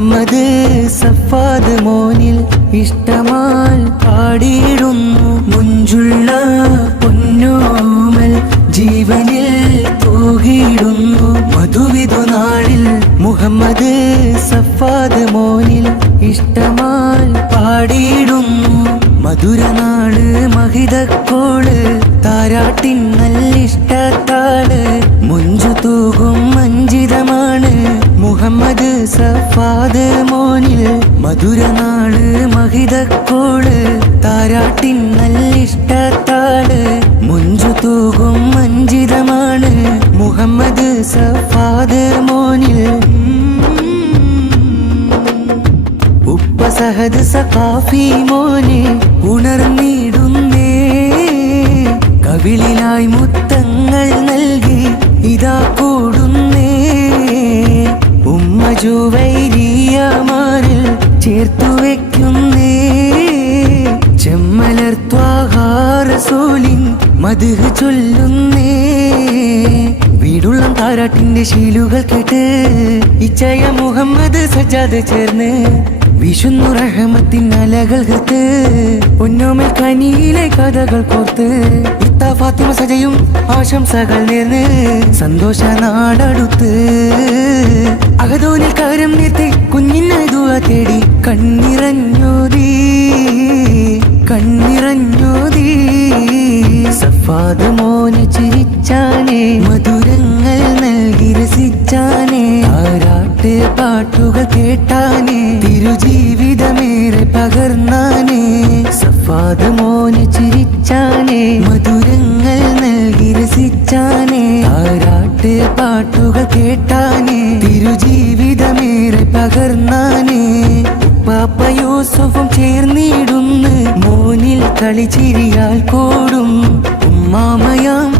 Muhammad Safad മോനിൽ ഇഷ്ടമാൽ പാടിയിടുന്നു. മുഞ്ചുള്ള പൊന്നോമൽ ജീവനിൽ തൂകിയിടുന്നു. മധുവിധു നാളിൽ മുഹമ്മദ് സഫാദ് മോനിൽ ഇഷ്ടമാൽ പാടിയിടുന്നു. മധുരനാട് മഹിതക്കോള് താരാട്ടിൻ നല്ലിഷ്ടത്താള്. മുഞ്ചു തൂകും മഞ്ചിതമാണ് മുഹമ്മദ് സഫാദ് മോനിൽ. മധുരനാട് മഹിതക്കോള് താരാട്ടിൻ നല്ലിഷ്ടത്താള്. മുഞ്ചു തൂകും മഞ്ചിതമാണ് മുഹമ്മദ് സഫാദ് മോനിൽ. ഉപ്പ സഹദ് സഖാഫി മോനെ ഉണർന്നിടുന്നേ. കവിളിലായി മുത്തങ്ങൾ നൽകി ഇതാ കൂടുന്നേ. ഉമ്മ ജുവൈരിയമാരിൽ ചേർത്തു വെക്കുന്നേ. ചെമ്മലർ ത്വാഹ റസൂലിൻ മദ്ഹ് ചൊല്ലുന്നേ. വീടുള്ളം താരാട്ടിന്റെ ശീലുകൾ കേട്ട് ഇച്ചയ മുഹമ്മദ് സജ്ജാദ് ചേർന്ന് വിശുന്നു റഹ്മത്തിൻ അലകൾ കേട്ട് പൊന്നോമൽ കനിയിലെ കഥകൾ കോർത്ത് ഇത്ത ഫാത്തിമ സജയും ആശംസകൾ നേർന്ന് സന്തോഷ നാടടുത്ത്. അകതോനിൽ കാരം നിർത്തി കുഞ്ഞിനെ ദുആ തേടി കണ്ണിറഞ്ഞോതി കണ്ണിറഞ്ഞോതി. സഫാദ് മോന് ചിരിച്ചാനേ, മധുരങ്ങൾ നൽകി രസിച്ചാനേ. ആരാട്ട് പാട്ടുകൾ കേട്ടാനേ, തിരുജീവിതമേറെ പകർന്നാനേ. സഫാദ് മോന് ചിരിച്ചാനേ, മധുരങ്ങൾ നൽകി രസിച്ചാനേ. ആരാട്ട് പാട്ടുകൾ കേട്ടാനേ, തിരുജീവിതമേറെ പകർന്നാനേ. ഉപ്പാപ്പ യൂസുഫും ചേർന്നിടുന്ന് മോനിൽ കളിച്ചിരിയാൽ കൂടും. ഉമ്മാമയാം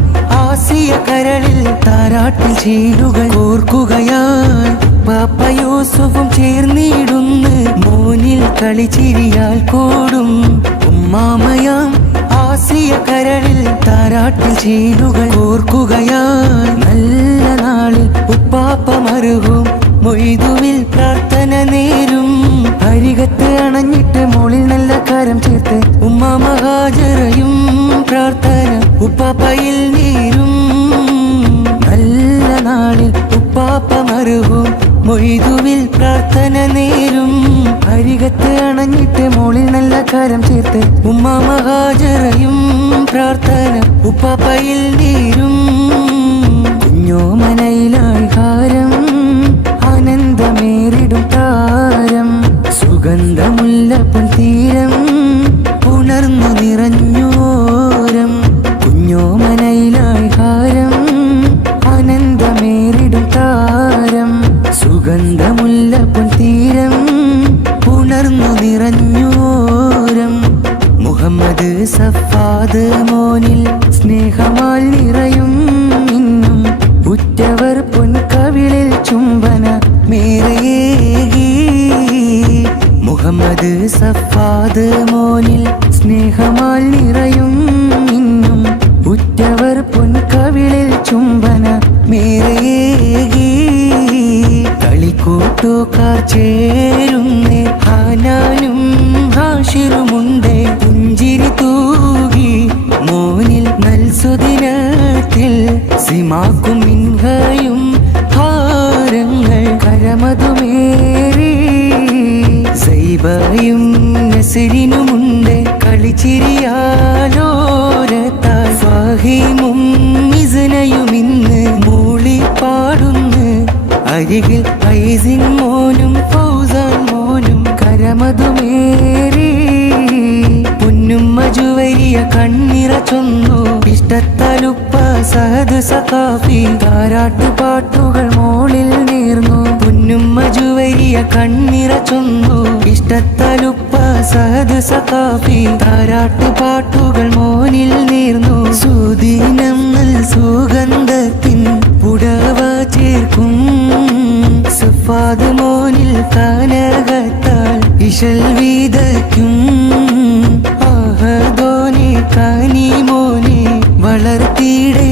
ആസിയ കരളിൽ താരാട്ടിൽ ചീലുകൾ കോർക്കുകയാൽ. ഉപ്പാപ്പ യൂസുഫും ചേർന്നിടുന്ന് മോനിൽ കളിച്ചിരിയാൽ കൂടും. ഉമ്മാമയാം ആസിയ കരളിൽ താരാട്ടിൽ ചീലുകൾ കോർക്കുകയാൽ. നല്ല നാളിൽ ഉപ്പാപ്പ മറുകും മൊയ്തുവിൽ പ്രാർത്ഥന നേരും. അരികത്ത് അണഞ്ഞിട്ട് മോളിൽ നല്ല കരം ചേർത്ത് ഉമ്മ മഹാജറയും പ്രാർത്ഥന ഉപ്പാപ്പയിൽ നേരും. നല്ല നാളിൽ ഉപ്പാപ്പ മറുകും മൊയ്തുവിൽ പ്രാർത്ഥന നേരും. അരികത്ത് അണഞ്ഞിട്ട് മോളിൽ നല്ല കരം ചേർത്ത് ഉമ്മ മഹാജറയും പ്രാർത്ഥന ഉപ്പാപ്പയിൽ നേരും. കുഞ്ഞോമനയിലായി ഹാരം ആനന്ദമേറിടും താരം. സുഗന്ധമുല്ലപ്പൻ തീരം ഉണർന്നു നിറഞ്ഞോരം. കുഞ്ഞോമനയിലായി ഹാരം ആനന്ദമേറിടും താരം. സുഗന്ധമുല്ലപ്പൻ തീരം ഉണർന്നു നിറഞ്ഞോരം. മുഹമ്മദ് സഫാദ് മോനിൽ സ്നേഹമാൽ നിറയും ഇന്നും. ഉറ്റവർ പൊൻകവിളിൽ ചുംബന മേറേകി. മുഹമ്മദ് സഫാദ് മോനിൽ സ്നേഹമാൽ നിറയും ഇന്നും. ഉറ്റവർ പൊൻകവിളിൽ ചുംബന മേറേകി. കളിക്കൂട്ടുകാർ ചേരുന്നേ, ഹാനാനും ഹാഷിറുമുണ്ടേ. പുഞ്ചിരി തൂകി മോനിൽ നൽസുദിനത്തിൽ സിമാക്കും മിൻഹയും ഹാരങ്ങൾ കരമതുമേറി. സൈബയും നസരിനുമുണ്ട് കളിച്ചിരിയാലോരത്താൽ. ഫഹീമും മിസ്നയും ഇന്ന് മൂളി പാടുന്നു. അരികിൽ ഐസിൻ മോനും ഫൗസാൻ മോനും കരമതുമേറി. പൊന്നുമ്മ ജുവരിയ കണ്ണിറ ചൊന്നു ഇഷ്ടത്താലുപ്പ സഹദ് സഖാഫി. താരാട്ട് പാട്ടുകൾ മോളിൽ നേർന്നു. പൊന്നുമ്മ ജുവരിയ കണ്ണിറ ചൊന്നു ഇഷ്ടത്താലുപ്പ സഹദ് സഖാഫി. താരാട്ട് പാട്ടുകൾ മോനിൽ നേർന്നു. സുദീനം നൽ സുഗന്ധത്തിൻ പുടവ ചേർക്കും. സഫാദ് മോനിൽ കാനകത്താൽ ഇശൽ വീതയ്ക്കും. ആഹദോനെ കാനി മോനെ വളർത്തിയിടേ